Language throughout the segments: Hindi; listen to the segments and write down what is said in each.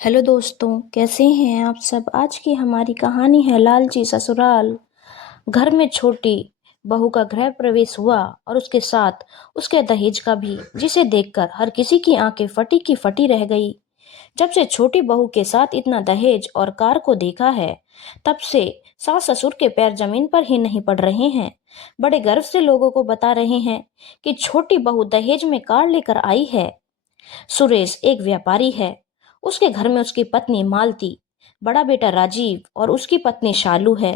हेलो दोस्तों, कैसे हैं आप सब। आज की हमारी कहानी है लालची ससुराल। घर में छोटी बहू का गृह प्रवेश हुआ और उसके साथ उसके दहेज का भी, जिसे देखकर हर किसी की आंखें फटी की फटी रह गई। जब से छोटी बहू के साथ इतना दहेज और कार को देखा है, तब से सास ससुर के पैर जमीन पर ही नहीं पड़ रहे हैं। बड़े गर्व से लोगों को बता रहे हैं कि छोटी बहू दहेज में कार लेकर आई है। सुरेश एक व्यापारी है। उसके घर में उसकी पत्नी मालती, बड़ा बेटा राजीव और उसकी पत्नी शालू है।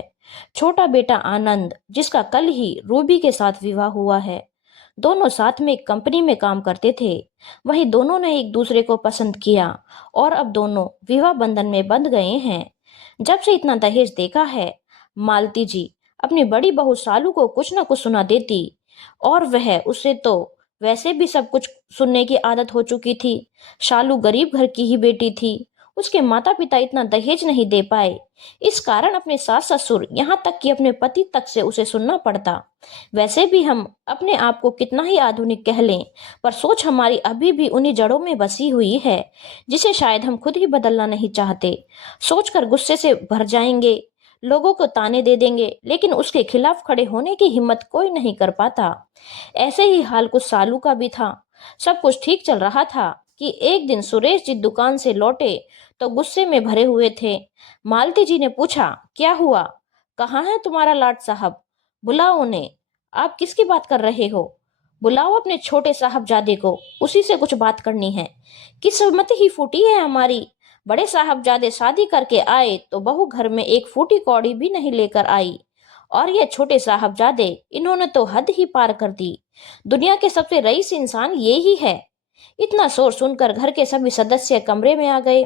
छोटा बेटा आनंद, जिसका कल ही रूबी के साथ विवाह हुआ है। दोनों साथ में एक कंपनी में काम करते थे। वहीं दोनों ने एक दूसरे को पसंद किया और अब दोनों विवाह बंधन में बंध गए हैं। जब से इतना दहेज देखा है, मालती जी अपनी बड़ी बहू शालू को कुछ न कुछ सुना देती, और वह उसे तो वैसे भी सब कुछ सुनने की आदत हो चुकी थी। शालू गरीब घर की ही बेटी थी। उसके माता पिता इतना दहेज नहीं दे पाए। इस कारण अपने सास ससुर, यहाँ तक कि अपने पति तक से उसे सुनना पड़ता। वैसे भी हम अपने आप को कितना ही आधुनिक कह लें, पर सोच हमारी अभी भी उन्हीं जड़ों में बसी हुई है, जिसे शायद हम खुद ही बदलना नहीं चाहते। सोचकर गुस्से से भर जाएंगे, लोगों को ताने दे देंगे, लेकिन उसके खिलाफ खड़े होने की हिम्मत कोई नहीं कर पाता। ऐसे ही हाल कुछ सालू का भी था। सब कुछ ठीक चल रहा था कि एक दिन सुरेश जी दुकान से लौटे तो गुस्से में भरे हुए थे। मालती जी ने पूछा, क्या हुआ, कहाँ है तुम्हारा लाट साहब, बुलाओ उन्हें। आप किसकी बात कर रहे हो? बुलाओ अपने छोटे साहबजादे को, उसी से कुछ बात करनी है। किस्मत ही फूटी है हमारी। बड़े साहबजादे शादी करके आए तो बहू घर में एक फूटी कौड़ी भी नहीं लेकर आई, और ये छोटे साहबजादे, इन्होंने तो हद ही पार कर दी। दुनिया के सबसे रईस इंसान ये ही है। इतना शोर सुनकर घर के सभी सदस्य कमरे में आ गए।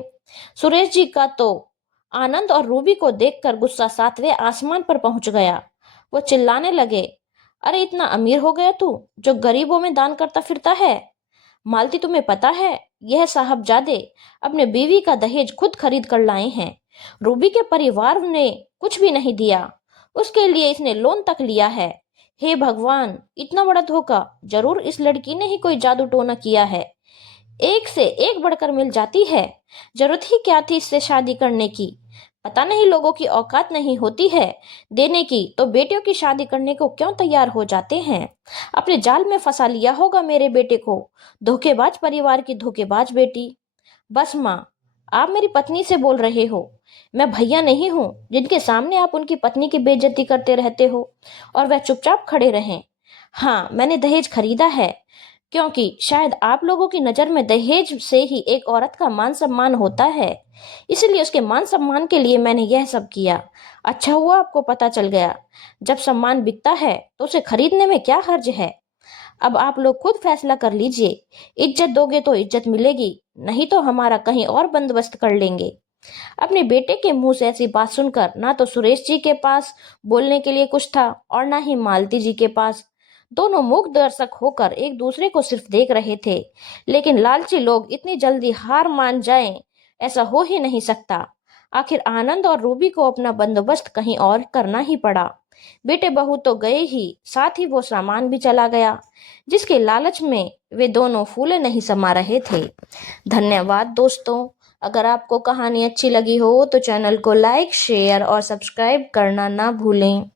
सुरेश जी का तो आनंद और रूबी को देखकर गुस्सा सातवें आसमान पर पहुंच गया। वो चिल्लाने लगे, अरे इतना अमीर हो गया तू, जो गरीबों में दान करता फिरता है। मालती, तुम्हें पता है, यह साहबजादे अपने बीवी का दहेज खुद खरीद कर लाए हैं। रूबी के परिवार ने कुछ भी नहीं दिया, उसके लिए इसने लोन तक लिया है। हे भगवान, इतना बड़ा धोखा। जरूर इस लड़की ने ही कोई जादू टोना किया है। एक से एक बढ़कर मिल जाती है। जरूरत ही क्या थी इससे शादी करने की। पता नहीं लोगों की औकात नहीं होती है देने की, तो बेटियों की शादी करने को क्यों तैयार हो जाते हैं। अपने जाल में फंसा लिया होगा मेरे बेटे को। धोखेबाज परिवार की धोखेबाज बेटी। बस माँ, आप मेरी पत्नी से बोल रहे हो। मैं भैया नहीं हूँ जिनके सामने आप उनकी पत्नी की बेइज्जती करते रहते हो और वह चुपचाप खड़े रहें। हाँ, मैंने दहेज खरीदा है, क्योंकि शायद आप लोगों की नज़र में दहेज से ही एक औरत का मान सम्मान होता है। इसलिए उसके मान सम्मान के लिए मैंने यह सब किया। अच्छा हुआ आपको पता चल गया। जब सम्मान बिकता है तो उसे खरीदने में क्या हर्ज है। अब आप लोग खुद फैसला कर लीजिए। इज्जत दोगे तो इज्जत मिलेगी, नहीं तो हमारा कहीं और बंदोबस्त कर लेंगे। अपने बेटे के मुंह से ऐसी बात सुनकर ना तो सुरेश जी के पास बोलने के लिए कुछ था और ना ही मालती जी के पास। दोनों मूक दर्शक होकर एक दूसरे को सिर्फ देख रहे थे। लेकिन लालची लोग इतनी जल्दी हार मान जाएं, ऐसा हो ही नहीं सकता। आखिर आनंद और रूबी को अपना बंदोबस्त कहीं और करना ही पड़ा। बेटे बहू तो गए ही, साथ ही वो सामान भी चला गया, जिसके लालच में वे दोनों फूले नहीं समा रहे थे। धन्यवाद दोस्तों। अगर आपको कहानी अच्छी लगी हो तो चैनल को लाइक, शेयर और सब्सक्राइब करना ना भूलें।